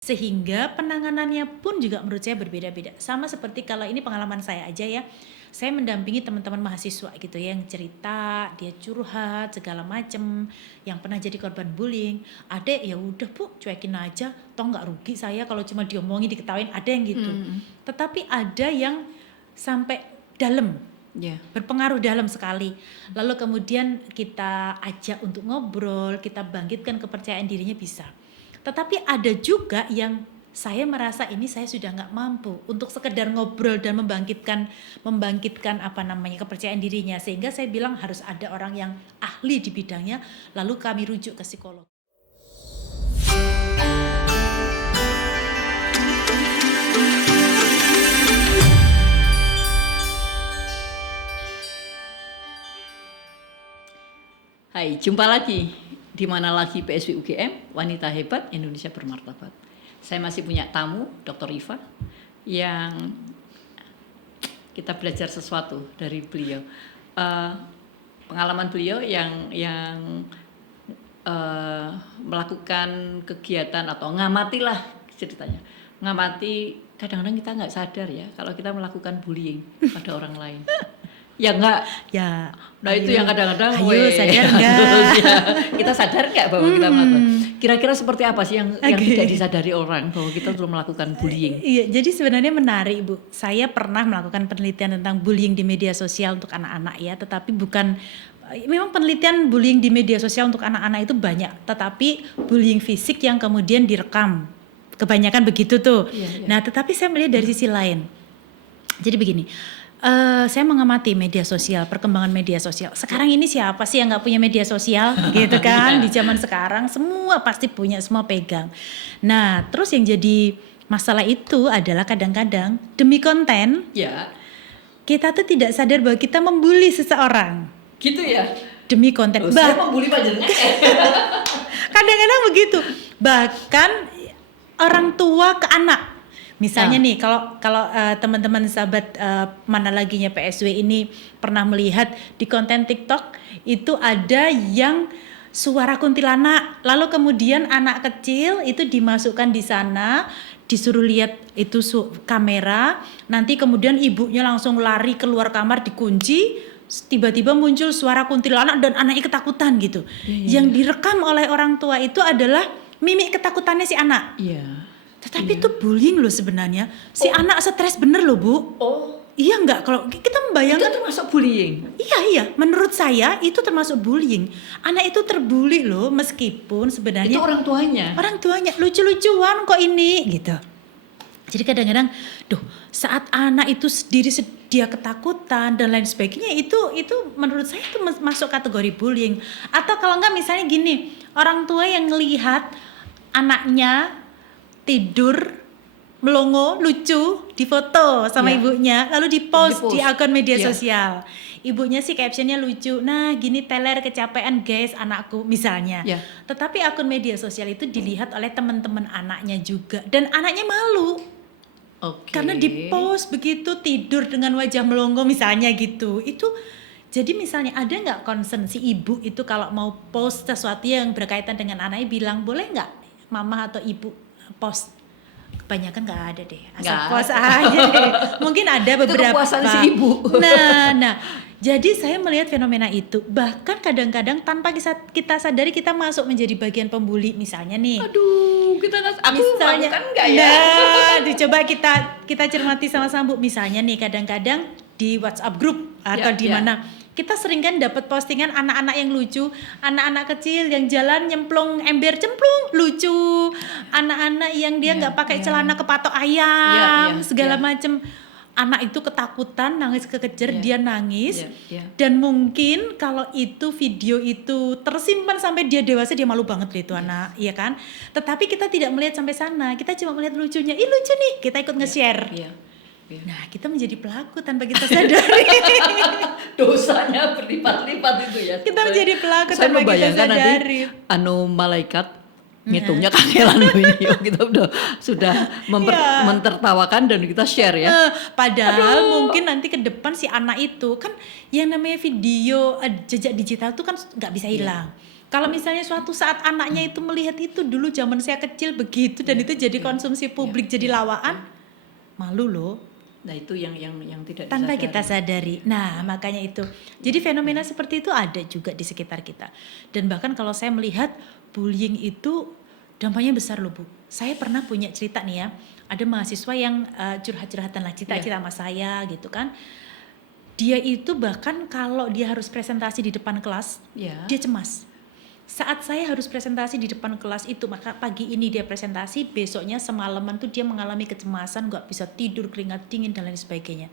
Sehingga penanganannya pun juga menurut saya berbeda-beda. Sama seperti kalau ini pengalaman saya aja ya. Saya mendampingi teman-teman mahasiswa gitu ya, yang cerita, dia curhat segala macem, yang pernah jadi korban bullying. Ada ya udah Bu, cuekin aja, toh nggak rugi saya kalau cuma diomongin diketawain, ada yang gitu. Tetapi ada yang sampai dalam, berpengaruh dalam sekali. Lalu kemudian kita ajak untuk ngobrol, kita bangkitkan kepercayaan dirinya bisa. Tetapi ada juga yang saya merasa ini saya sudah nggak mampu untuk sekedar ngobrol dan membangkitkan kepercayaan dirinya, sehingga saya bilang harus ada orang yang ahli di bidangnya, lalu kami rujuk ke psikolog. Hai, jumpa lagi di Mana Lagi PSW UGM, Wanita Hebat Indonesia Bermartabat. Saya masih punya tamu, Dr. Iva, yang kita belajar sesuatu dari beliau. Pengalaman beliau yang melakukan kegiatan atau ngamati lah ceritanya. Ngamati, kadang-kadang kita nggak sadar ya kalau kita melakukan bullying pada orang lain. Ya enggak. Ya. Nah itu yang kadang-kadang sadar enggak? Kita sadar enggak bahwa kita melakukan? Kira-kira seperti apa sih yang tidak disadari orang bahwa kita telah melakukan bullying? Iya, jadi sebenarnya menarik Bu. Saya pernah melakukan penelitian tentang bullying di media sosial untuk anak-anak ya, tetapi bukan, memang penelitian bullying di media sosial untuk anak-anak itu banyak, tetapi bullying fisik yang kemudian direkam, kebanyakan begitu tuh. Iya. Nah, tetapi saya melihat dari sisi lain. Jadi begini. Saya mengamati media sosial, perkembangan media sosial. Sekarang ini siapa sih yang nggak punya media sosial, gitu kan? Di zaman sekarang semua pasti punya, semua pegang. Nah, terus yang jadi masalah itu adalah kadang-kadang demi konten, kita tuh tidak sadar bahwa kita membuli seseorang. Gitu ya? Demi konten. Saya membuli pacarnya. Kadang-kadang begitu. Bahkan orang tua ke anak. Misalnya nih, kalau teman-teman sahabat Mana Laginya PSW ini pernah melihat di konten TikTok itu ada yang suara kuntilanak, lalu kemudian anak kecil itu dimasukkan di sana, disuruh lihat itu kamera, nanti kemudian ibunya langsung lari keluar kamar dikunci, tiba-tiba muncul suara kuntilanak dan anaknya ketakutan gitu. Yang direkam oleh orang tua itu adalah mimik ketakutannya si anak. Tetapi itu bullying loh sebenarnya. Si anak stres bener loh Bu. Iya enggak? Kalau kita membayangkan itu termasuk bullying. Iya. Menurut saya itu termasuk bullying. Anak itu terbully loh, meskipun sebenarnya itu orang tuanya. Orang tuanya lucu-lucuan kok ini gitu. Jadi kadang-kadang, saat anak itu sendiri dia ketakutan dan lain sebagainya, itu menurut saya itu masuk kategori bullying. Atau kalau enggak misalnya gini, orang tua yang ngelihat anaknya tidur melongo lucu difoto sama ibunya lalu dipost di akun media sosial. Ibunya sih captionnya lucu, nah gini teler kecapean guys anakku misalnya. Tetapi akun media sosial itu dilihat oleh teman-teman anaknya juga dan anaknya malu. Karena dipost begitu tidur dengan wajah melongo misalnya gitu. Itu jadi misalnya ada nggak concern si ibu itu kalau mau post sesuatu yang berkaitan dengan anaknya, bilang boleh nggak mama atau ibu post? Kebanyakan nggak ada deh, asal post aja deh. Mungkin ada beberapa. Itu kepuasan si ibu. Nah, jadi saya melihat fenomena itu. Bahkan kadang-kadang tanpa kita sadari kita masuk menjadi bagian pembuli misalnya nih. Aduh, aku misalnya, melakukan nggak ya? Nah, dicoba kita cermati sama-sama Bu. Misalnya nih kadang-kadang di WhatsApp grup atau di mana. Kita sering kan dapat postingan anak-anak yang lucu, anak-anak kecil yang jalan nyemplung ember cemplung lucu, anak-anak yang dia nggak pakai celana kepatok ayam, segala macem. Anak itu ketakutan, nangis kekejar, dia nangis. Dan mungkin kalau itu video itu tersimpan sampai dia dewasa, dia malu banget loh itu anak, iya kan? Tetapi kita tidak melihat sampai sana, kita cuma melihat lucunya, ih lucu nih, kita ikut nge-share. Nah, kita menjadi pelaku tanpa kita sadari. Dosanya berlipat-lipat itu ya. Kita menjadi pelaku tanpa kita sadari. Malaikat ngitungnya kangelan ini. Kita sudah mentertawakan dan kita share ya. Padahal mungkin nanti ke depan si anak itu kan yang namanya video jejak digital itu kan nggak bisa hilang. Kalau misalnya suatu saat anaknya itu melihat itu dulu zaman saya kecil begitu dan itu jadi konsumsi publik, jadi lawaan, malu loh. Nah itu yang tidak Tanpa disadari. kita sadari. Nah, makanya itu. Jadi fenomena seperti itu ada juga di sekitar kita. Dan bahkan kalau saya melihat bullying itu dampaknya besar loh, Bu. Saya pernah punya cerita nih ya. Ada mahasiswa yang curhat-curhatan lah, cerita-cerita sama saya gitu kan. Dia itu bahkan kalau dia harus presentasi di depan kelas, Ya. dia cemas. Saat saya harus presentasi di depan kelas itu, maka pagi ini dia presentasi, besoknya semalaman tuh dia mengalami kecemasan, nggak bisa tidur, keringat dingin dan lain sebagainya.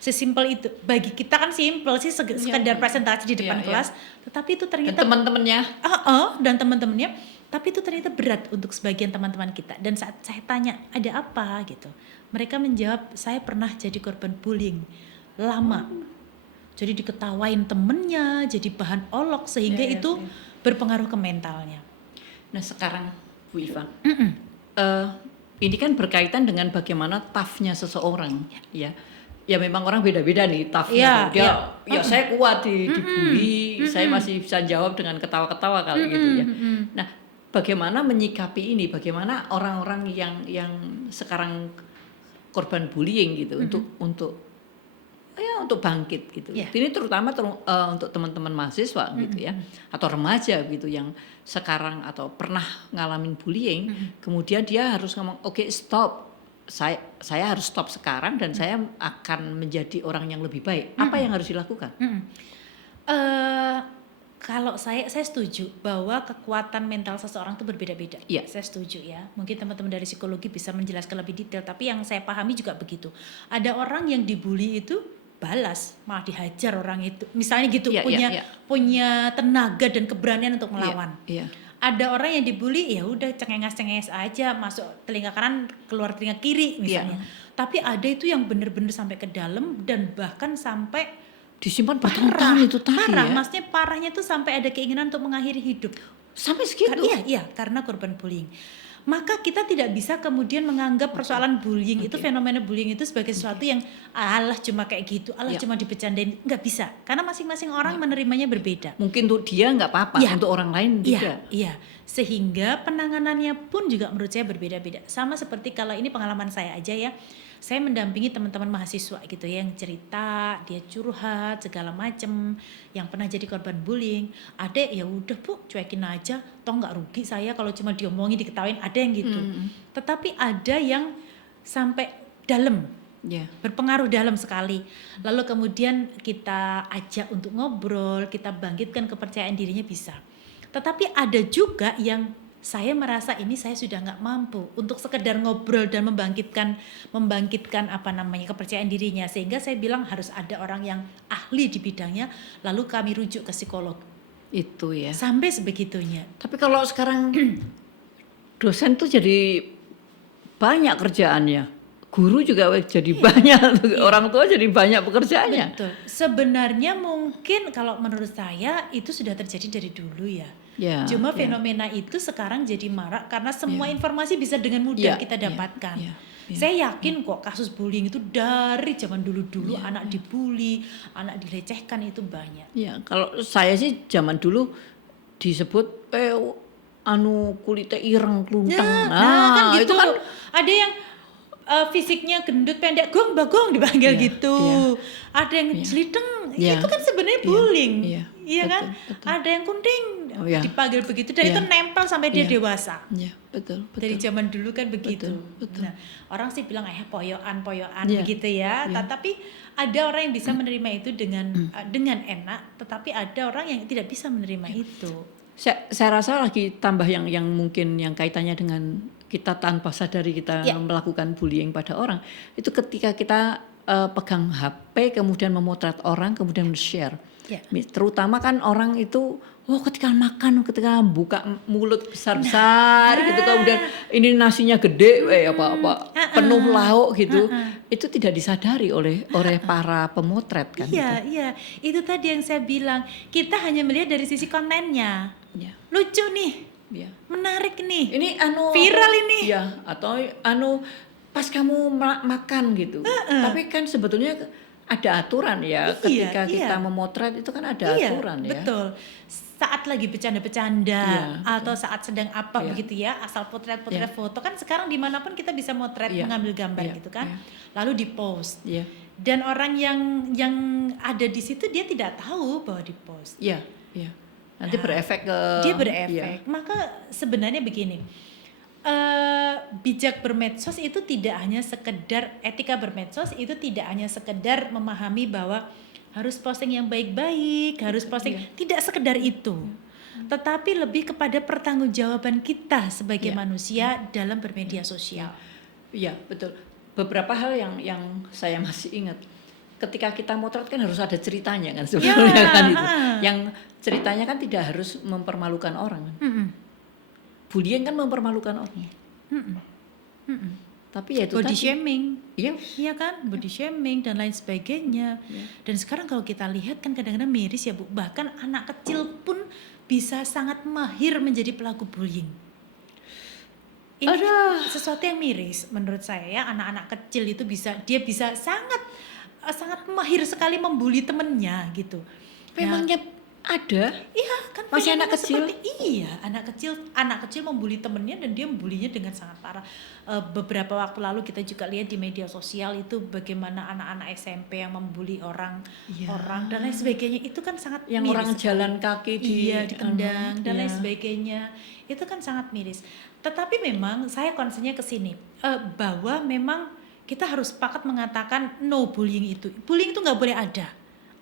Sesimpel itu. Bagi kita kan simpel sih sekedar presentasi di depan kelas, tetapi itu Dan ternyata teman-temannya. dan teman-temannya, tapi itu ternyata berat untuk sebagian teman-teman kita. Dan saat saya tanya, ada apa gitu? Mereka menjawab, saya pernah jadi korban bullying lama. Jadi diketawain temennya, jadi bahan olok sehingga itu berpengaruh ke mentalnya. Nah sekarang Bu Iva, ini kan berkaitan dengan bagaimana tough-nya seseorang, ya. Ya memang orang beda-beda nih tough-nya. Ya saya kuat dibully, saya masih bisa jawab dengan ketawa-ketawa kali gitu ya. Nah bagaimana menyikapi ini? Bagaimana orang-orang yang sekarang korban bullying gitu untuk bangkit gitu. Ini terutama untuk teman-teman mahasiswa gitu ya, atau remaja gitu yang sekarang atau pernah ngalamin bullying, kemudian dia harus ngomong, oke, stop, saya harus stop sekarang dan saya akan menjadi orang yang lebih baik. Apa yang harus dilakukan? Kalau saya setuju bahwa kekuatan mental seseorang itu berbeda-beda. Iya. Saya setuju ya. Mungkin teman-teman dari psikologi bisa menjelaskan lebih detail, tapi yang saya pahami juga begitu. Ada orang yang dibully itu balas, malah dihajar orang itu. Misalnya gitu, punya tenaga dan keberanian untuk melawan. Iya. Ada orang yang dibully, ya udah cengenges-cengenges aja, masuk telinga kanan, keluar telinga kiri misalnya. Tapi ada itu yang benar-benar sampai ke dalam dan bahkan sampai disimpan bertahun-tahun itu tadi parah, ya. maksudnya parahnya tuh sampai ada keinginan untuk mengakhiri hidup. Sampai segitu? Iya, karena korban bullying. Maka kita tidak bisa kemudian menganggap persoalan bullying itu, fenomena bullying itu sebagai sesuatu yang alah cuma kayak gitu, alah cuma dibecandain. Nggak bisa, karena masing-masing orang menerimanya berbeda. Mungkin untuk dia nggak apa-apa, untuk orang lain tidak. Iya, sehingga penanganannya pun juga menurut saya berbeda-beda. Sama seperti kalau ini pengalaman saya aja ya, saya mendampingi teman-teman mahasiswa gitu ya, yang cerita, dia curhat segala macem, yang pernah jadi korban bullying. Ada ya udah Bu, cuekin aja, toh nggak rugi saya kalau cuma diomongin, diketawain, ada yang gitu. Tetapi ada yang sampai dalam, berpengaruh dalam sekali. Lalu kemudian kita ajak untuk ngobrol, kita bangkitkan kepercayaan dirinya bisa. Tetapi ada juga yang saya merasa ini saya sudah nggak mampu untuk sekedar ngobrol dan membangkitkan kepercayaan dirinya, sehingga saya bilang harus ada orang yang ahli di bidangnya, lalu kami rujuk ke psikolog. Itu ya. Sampai sebegitunya. Tapi kalau sekarang dosen tuh jadi banyak kerjaannya, guru juga jadi banyak, orang tua jadi banyak pekerjaannya. Betul. Sebenarnya mungkin kalau menurut saya itu sudah terjadi dari dulu ya. Cuma fenomena itu sekarang jadi marak karena semua informasi bisa dengan mudah kita dapatkan. Saya yakin kok kasus bullying itu dari zaman dulu-dulu, anak dibully, anak dilecehkan itu banyak. Ya, kalau saya sih zaman dulu disebut kulitnya ireng klunteng. Kan gitu. Itu kan ada yang fisiknya gendut pendek, bagong dipanggil gitu. Ada yang jeliteng, itu kan sebenarnya bullying. Iya kan? Betul. Ada yang kunting dipanggil begitu dan itu nempel sampai dia dewasa. Iya, betul. Dari zaman dulu kan begitu. Betul. Nah, orang sih bilang poyoan begitu ya. Tapi ada orang yang bisa menerima itu dengan enak, tetapi ada orang yang tidak bisa menerima itu. Saya rasa lagi tambah yang mungkin yang kaitannya dengan kita tanpa sadari kita melakukan bullying pada orang, itu ketika kita pegang HP kemudian memotret orang kemudian share. Terutama kan orang itu ketika makan, ketika buka mulut besar-besar gitu, kemudian ini nasinya gede penuh lauk gitu. Itu tidak disadari oleh para pemotret kan. Iya, itu tadi yang saya bilang, kita hanya melihat dari sisi kontennya. Lucu nih. Menarik nih. Ini viral ini. Atau pas kamu makan gitu. Tapi kan sebetulnya ada aturan ya, Iya, ketika kita iya. memotret itu kan ada Iya, aturan ya. betul. Saat lagi bercanda-bercanda Iya, atau saat sedang apa Iya. begitu ya, asal potret-potret Iya. foto kan sekarang dimanapun kita bisa motret, Iya, mengambil gambar iya, gitu kan, iya. lalu dipost. Iya, Dan orang yang ada di situ dia tidak tahu bahwa dipost. iya, iya. Nanti Nah, berefek ke Dia iya. berefek. Maka sebenarnya begini, bijak bermedsos itu tidak hanya sekedar etika bermedsos itu tidak hanya sekedar memahami bahwa harus posting yang baik-baik, harus posting Iya. tidak sekedar itu. Tetapi lebih kepada pertanggungjawaban kita sebagai Iya. manusia dalam bermedia sosial. Iya, betul. Beberapa hal yang saya masih ingat. Ketika kita motret kan harus ada ceritanya kan sebenarnya Ya, kan itu. ha. Yang ceritanya kan tidak harus mempermalukan orang. Mm-mm. Bullying kan mempermalukan orang. Mm-mm. Mm-mm. Tapi ya itu Body tadi. shaming. Iya. Iya kan, body shaming dan lain sebagainya. Iya. Dan sekarang kalau kita lihat kan kadang-kadang miris ya Bu, bahkan anak kecil pun bisa sangat mahir menjadi pelaku bullying. Ini kan sesuatu yang miris menurut saya ya, anak-anak kecil itu dia bisa sangat mahir sekali membuli temennya gitu. Memangnya ada? Iya kan Masih fenomena anak kecil? iya anak kecil membuli temennya dan dia membulinya dengan sangat parah. Beberapa waktu lalu kita juga lihat di media sosial itu bagaimana anak-anak SMP yang membuli orang Iya. dan lain sebagainya, itu kan sangat Yang miris orang sekali. jalan kaki ditendang dan lain iya. sebagainya, itu kan sangat miris. Tetapi memang saya concernnya ke sini, bahwa memang kita harus sepakat mengatakan no bullying itu nggak boleh ada.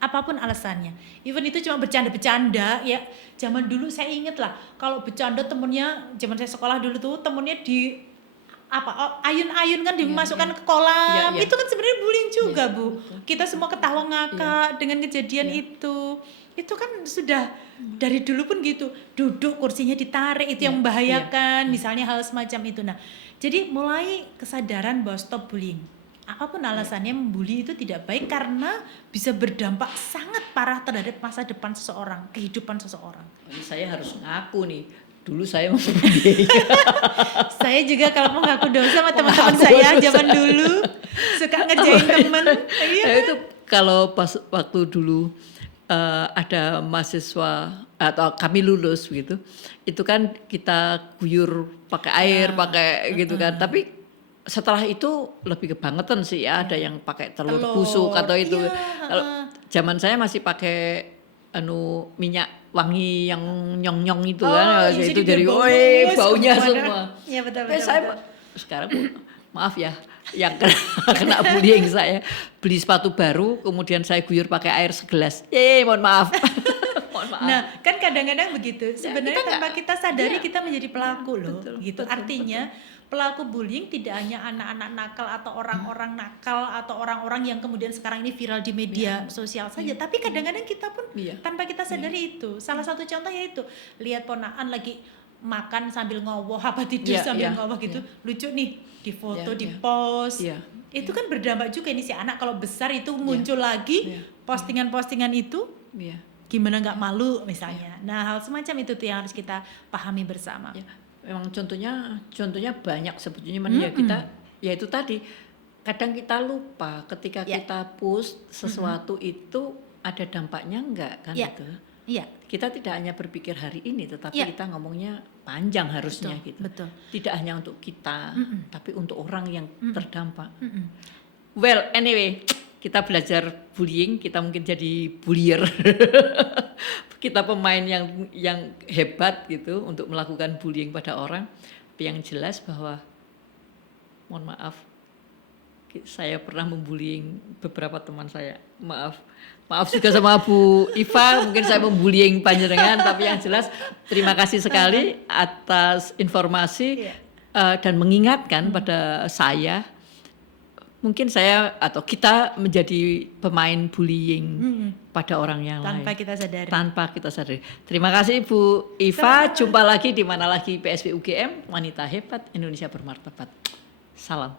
Apapun alasannya, even itu cuma bercanda-bercanda ya. Zaman dulu saya inget lah, kalau bercanda temennya, zaman saya sekolah dulu tuh temennya di ayun-ayun kan dimasukkan ke kolam. Iya. Itu kan sebenarnya bullying juga Iya, Bu. betul. Kita semua ketawa ngakak dengan kejadian itu. Itu kan sudah dari dulu pun gitu. Duduk kursinya ditarik, itu yang Iya, membahayakan, misalnya hal semacam itu. Nah, jadi mulai kesadaran bahwa stop bullying. Apapun alasannya, membuli itu tidak baik karena bisa berdampak sangat parah terhadap masa depan seseorang, kehidupan seseorang. Ini saya harus ngaku nih. Dulu saya membuli. Saya juga kalau mau ngaku dosa sama teman-teman Ngaku saya dosa. zaman dulu suka ngerjain temen. Iya. Nah, itu kalau pas waktu dulu ada mahasiswa atau kami lulus gitu, itu kan kita guyur pakai air, pakai gitu kan. Tapi setelah itu lebih kebangetan sih ya, ada yang pakai telur busuk atau itu. Iya, Kalau zaman saya masih pakai minyak wangi yang nyong-nyong itu kan, iya, itu jadi dari bau baunya semua. semua. Iya, betul. Saya sekarang maaf ya, yang kena bullying saya beli sepatu baru, kemudian saya guyur pakai air segelas. Mohon maaf. Mohon maaf. Nah, kan kadang-kadang begitu. Sebenarnya kita tanpa kita sadari iya. kita menjadi pelaku Iya, loh, betul, gitu. betul, Artinya pelaku bullying tidak hanya anak-anak nakal atau orang-orang nakal atau orang-orang yang kemudian sekarang ini viral di media sosial saja, tapi kadang-kadang kita pun Iya. tanpa kita sadari itu. Salah satu contoh yaitu lihat ponakan lagi makan sambil ngowoh apa tidur Iya, sambil iya, ngowoh gitu, lucu nih, di foto, Iya, di iya. post. Iya. Itu kan berdampak juga, ini si anak kalau besar itu muncul lagi Iya. postingan-postingan itu. Iya. Gimana nggak malu misalnya. Nah, hal semacam itu tuh yang harus kita pahami bersama. Ya, memang contohnya banyak sebetulnya, ya kita ya itu tadi kadang kita lupa ketika Ya. kita post sesuatu itu ada dampaknya enggak kan Ya. itu. Iya, Kita tidak hanya berpikir hari ini, tetapi Ya. kita ngomongnya panjang harusnya betul, gitu. betul. Tidak hanya untuk kita, tapi untuk orang yang terdampak. Mm-mm. Well, anyway, kita belajar bullying, kita mungkin jadi bullier. Kita pemain yang hebat gitu untuk melakukan bullying pada orang. Tapi yang jelas bahwa, mohon maaf, saya pernah membullying beberapa teman saya. Maaf juga sama Bu Iva, mungkin saya membullying panjenengan, tapi yang jelas terima kasih sekali atas informasi dan mengingatkan pada saya. Mungkin saya atau kita menjadi pemain bullying pada orang yang Tanpa lain. kita sadari. Tanpa kita sadari. Terima kasih Bu Iva. Jumpa lagi di mana lagi PSW UGM, Wanita Hebat Indonesia Bermartabat. Salam.